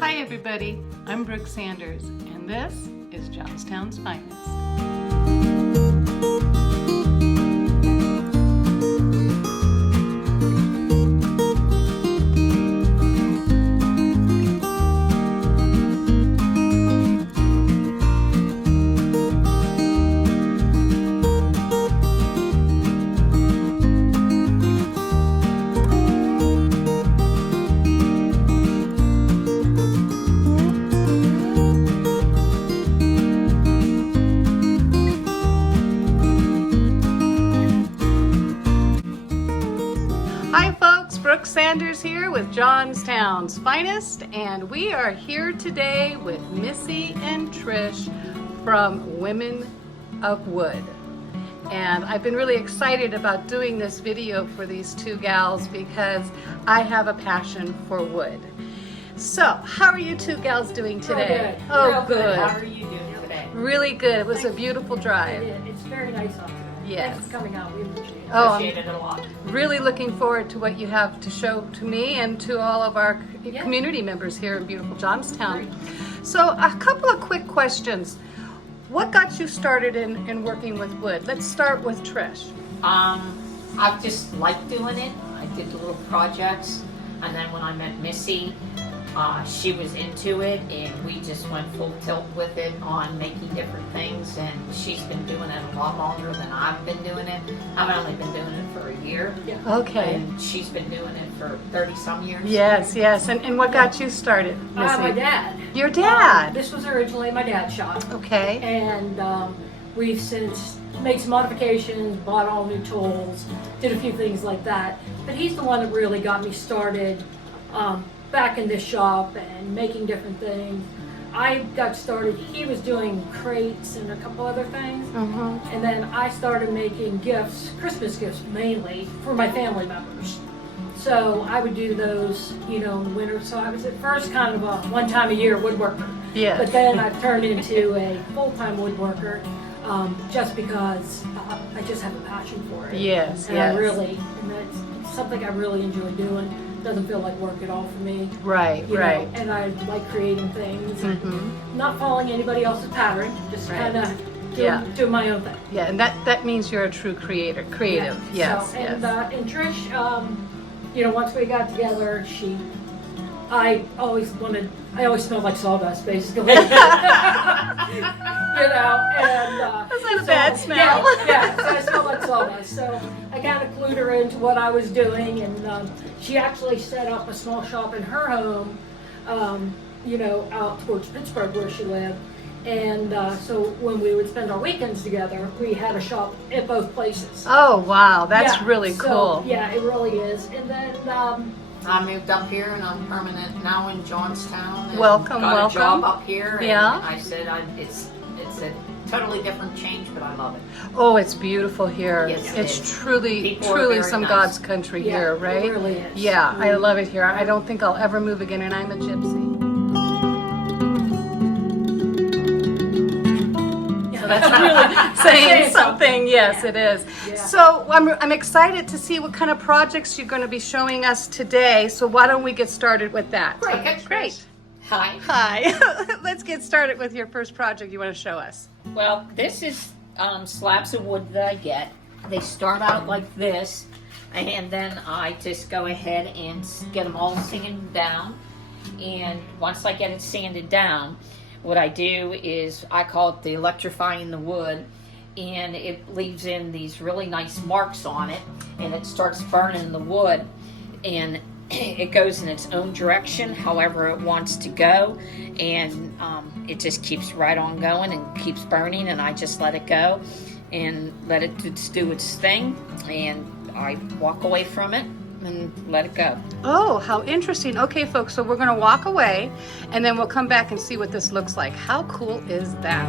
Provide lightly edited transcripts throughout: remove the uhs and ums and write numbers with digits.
Hi everybody, I'm Brooke Sanders and this is Johnstown's Finest. Hi folks, Brooke Sanders here with Johnstown's Finest, and we are here today with Missy and Trish from Women of Wood. And I've been really excited about doing this video for these two gals because I have a passion for wood. So, how are you two gals doing today? Oh, good. How are you doing today? Really good. It was a beautiful drive. It's very nice out there. Yes. Thanks for coming out. We appreciate it. Appreciate it a lot. Really looking forward to what you have to show to me and to all of our community members here in beautiful Johnstown. Great. So a couple of quick questions. What got you started in working with wood? Let's start with Trish. I've just liked doing it. I did the little projects, and then when I met Missy, she was into it, and we just went full tilt with it on making different things, and she's been doing it a lot longer than I've been doing it. I've only been doing it for a year. Okay. And she's been doing it for 30-some years. Yes, yes. And what got you started, Missy? My dad. Your dad? This was originally my dad's shop. Okay. And we've since made some modifications, bought all new tools, did a few things like that. But he's the one that really got me started back in this shop and making different things. I got started, he was doing crates and a couple other things. And then I started making gifts, Christmas gifts mainly, for my family members. So I would do those, in the winter. So I was at first kind of a one-time-a-year woodworker. Yeah. But then I've turned into a full-time woodworker just because I just have a passion for it. Yes, and yes. And that's something I really enjoy doing. Doesn't feel like work at all for me. Right, You right. know, and I like creating things, and not following anybody else's pattern, just Right. kind of doing my own thing. Yeah, and that means you're a true creative. Yeah. Yes, So, yes. and Trish, once we got together, I always smelled like sawdust, basically. And That's not a bad smell. Yeah, so I smelled like sawdust. So I kind of clued her into what I was doing, and she actually set up a small shop in her home, out towards Pittsburgh where she lived. And so when we would spend our weekends together, we had a shop at both places. Oh, wow. That's Yeah, really so, cool. Yeah, it really is. And then I moved up here, and I'm permanent now in Johnstown. And Welcome, got welcome. a job up here. And Yeah. I said it's a totally different change, but I love it. Oh, it's beautiful here. Yes, it It's is. truly People are truly very some nice. God's country Yeah, here, it right? really is. Yeah, I love it here. I don't think I'll ever move again, and I'm a gypsy. So that's really saying something. Yes, it is. Yeah. So I'm excited to see what kind of projects you're going to be showing us today. So why don't we get started with that? Okay, Great. Hi. Hi. Let's get started with your first project you want to show us. Well, this is slabs of wood that I get. They start out like this, and then I just go ahead and get them all sanded down. And once I get it sanded down, what I do is I call it the electrifying the wood, and it leaves in these really nice marks on it, and it starts burning the wood, and it goes in its own direction however it wants to go, and it just keeps right on going and keeps burning, and I just let it go and let it just do its thing, and I walk away from it and let it go. Oh, how interesting. Okay, folks, so we're going to walk away and then we'll come back and see what this looks like. How cool is that?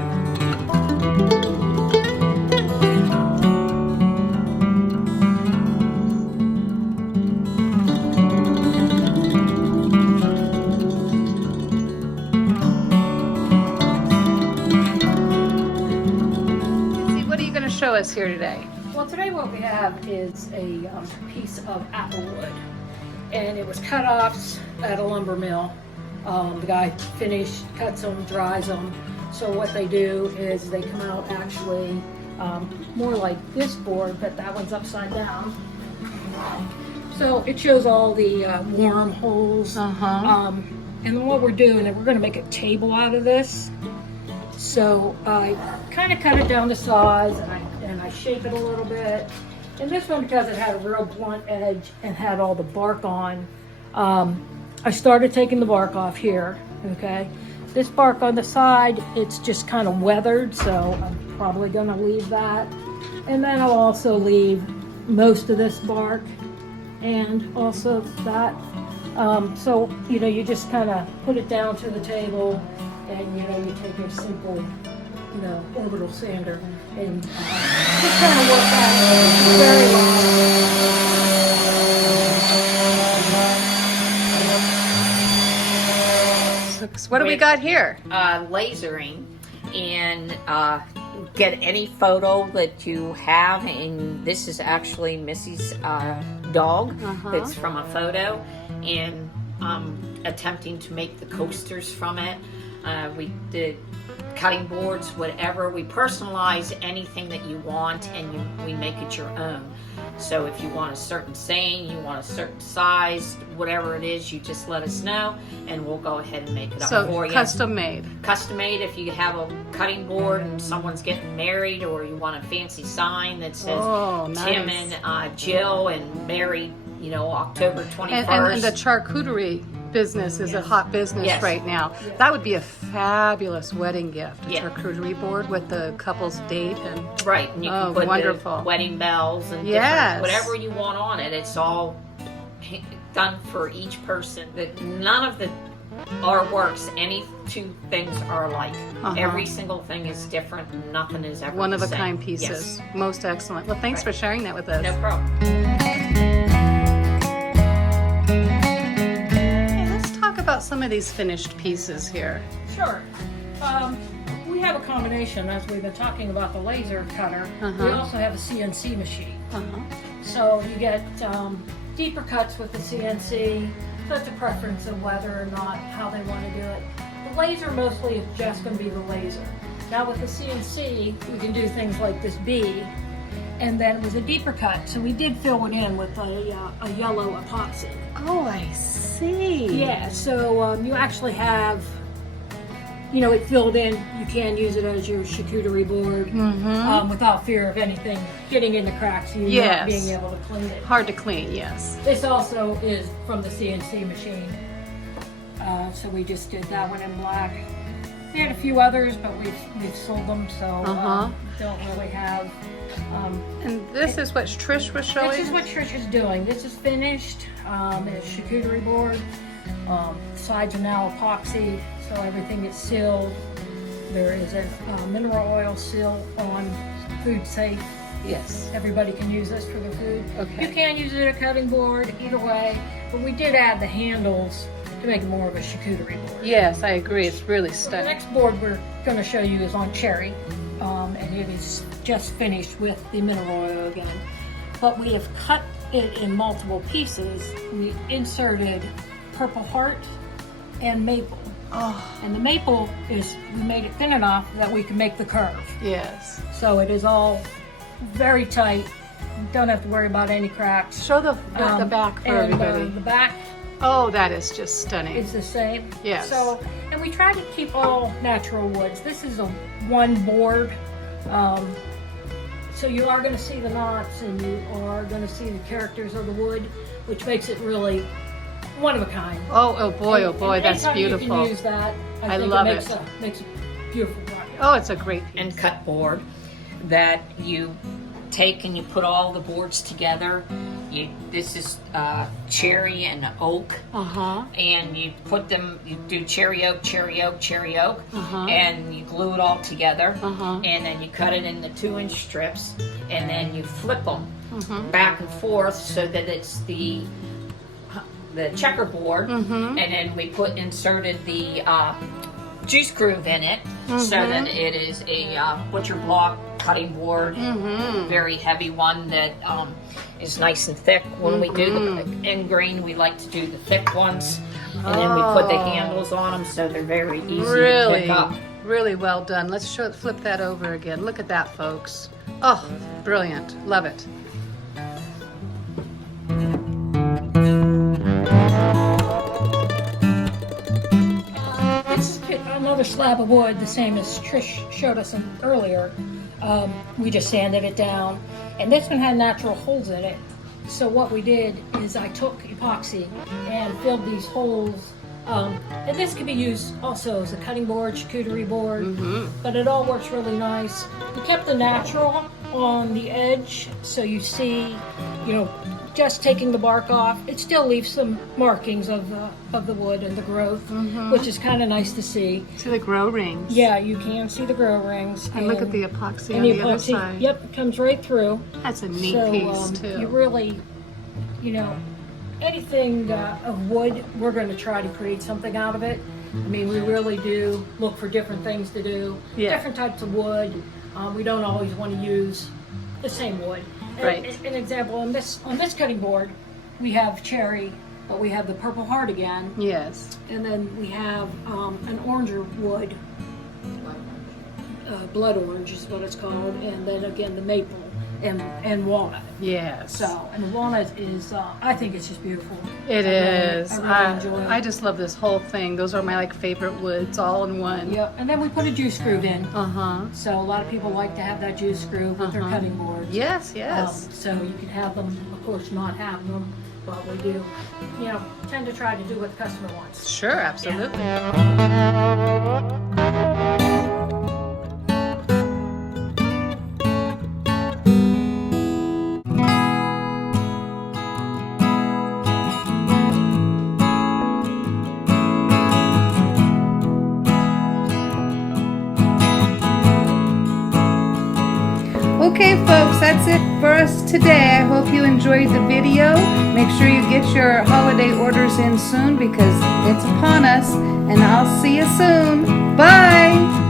What are you going to show us here today? Well, today what we have is a piece of apple wood, and it was cut off at a lumber mill, The guy cuts them, dries them. So what they do is they come out actually more like this board, but that one's upside down. So it shows all the wormholes. And then what we're doing is we're going to make a table out of this. So I kind of cut it down to size, and I shape it a little bit. And this one, because it had a real blunt edge and had all the bark on, I started taking the bark off here, okay? This bark on the side, it's just kind of weathered, so I'm probably going to leave that. And then I'll also leave most of this bark and also that. So, you know, you just kind of put it down to the table, and, you know, you take your simple, you know, orbital sander and just kind of work that very long. So what do we got here? Lasering, and get any photo that you have, and this is actually Missy's dog. It's from a photo, and attempting to make the coasters from it. We did cutting boards, whatever. We personalize anything that you want, and we make it your own. So if you want a certain saying, you want a certain size, whatever it is, you just let us know, and we'll go ahead and make it up for you. So custom made. Custom made. If you have a cutting board and someone's getting married, or you want a fancy sign that says Tim and Jill and married, you know, October 21st. And the charcuterie business is a hot business right now. That would be a fabulous wedding gift, a charcuterie board with the couple's date and and you can put the wedding bells and different, whatever you want on it. It's all done for each person. None of the artworks, any two things are alike. Every single thing is different. Nothing is ever one the of a same. kind pieces. Most excellent. Well, thanks for sharing that with us. No problem. About some of these finished pieces here. Sure. We have a combination, as we've been talking about the laser cutter. We also have a CNC machine. So you get deeper cuts with the CNC. So it's a preference of whether or not how they want to do it. The laser mostly is just going to be the laser. Now with the CNC, we can do things like this B, and then it was a deeper cut. So we did fill it in with a yellow epoxy. Oh, I see. Yeah, so you actually have, you know, it filled in. You can use it as your charcuterie board without fear of anything getting in the cracks and you not being able to clean it. Hard to clean, yes. This also is from the CNC machine. So we just did that one in black. We had a few others, but we've sold them, so don't really have. And this is what Trish was showing? This is what Trish is doing. This is finished. It's charcuterie board. Sides are now epoxy, so everything is sealed. There is a mineral oil seal on, food safe. Yes. Everybody can use this for their food. Okay. You can use it as a cutting board, either way. But we did add the handles to make it more of a charcuterie board. Yes, I agree. It's really So the stunning. next board we're going to show you is on cherry, and it is just finished with the mineral oil again. But we have cut it in multiple pieces. We inserted purple heart and maple. And the maple is, we made it thin enough that we can make the curve. Yes. So it is all very tight. You don't have to worry about any cracks. Show the back for everybody. The back Oh, that is just stunning. is the same. Yes. So, and we try to keep all natural woods. This is a one board. So you are going to see the knots, and you are going to see the characters of the wood, which makes it really one of a kind. Oh boy, And that's anytime beautiful. You can use that. I think love it. it. Makes a beautiful project. Oh, it's a great piece. And cut board that you take and you put all the boards together. This is cherry and oak, and you put them. You do cherry oak, cherry oak, cherry oak, and you glue it all together, and then you cut it into 2-inch strips, and then you flip them back and forth so that it's the checkerboard, and then we inserted the juice groove in it, so that it is a butcher block cutting board, Mm-hmm. very heavy one that is nice and thick. When we do the end grain, we like to do the thick ones, and then we put the handles on them so they're very easy to pick up. Really well done. Let's flip that over again. Look at that, folks. Oh, brilliant. Love it. This is another slab of wood, the same as Trish showed us earlier. We just sanded it down, and this one had natural holes in it. So what we did is I took epoxy and filled these holes. And this can be used also as a cutting board, charcuterie board, but it all works really nice. We kept the natural on the edge, so you see, you know, just taking the bark off, it still leaves some markings of the wood and the growth, which is kind of nice to see. See the grow rings. Yeah, you can see the grow rings. And look at the epoxy and on the other epoxy, side. Yep, it comes right through. That's a neat So piece, too. you really, you know, anything of wood, we're going to try to create something out of it. I mean, we really do look for different things to do, different types of wood. We don't always want to use the same wood. Right. An example, on this cutting board, we have cherry, but we have the purple heart again, Yes. and then we have an oranger wood, blood orange is what it's called, and then again the maple and walnut. Yes. So, and the walnut is, I think it's just beautiful. It is. I really enjoy it. I just love this whole thing. Those are my favorite woods, all in one. Yep, and then we put a juice groove in. So So a lot of people like to have that juice groove with their cutting boards. yes, yes. So you can have them, of course, not have them, but we do, you know, tend to try to do what the customer wants. Sure, absolutely. Okay, folks, that's it for us today. I hope you enjoyed the video. Make sure you get your holiday orders in soon because it's upon us. And I'll see you soon. Bye!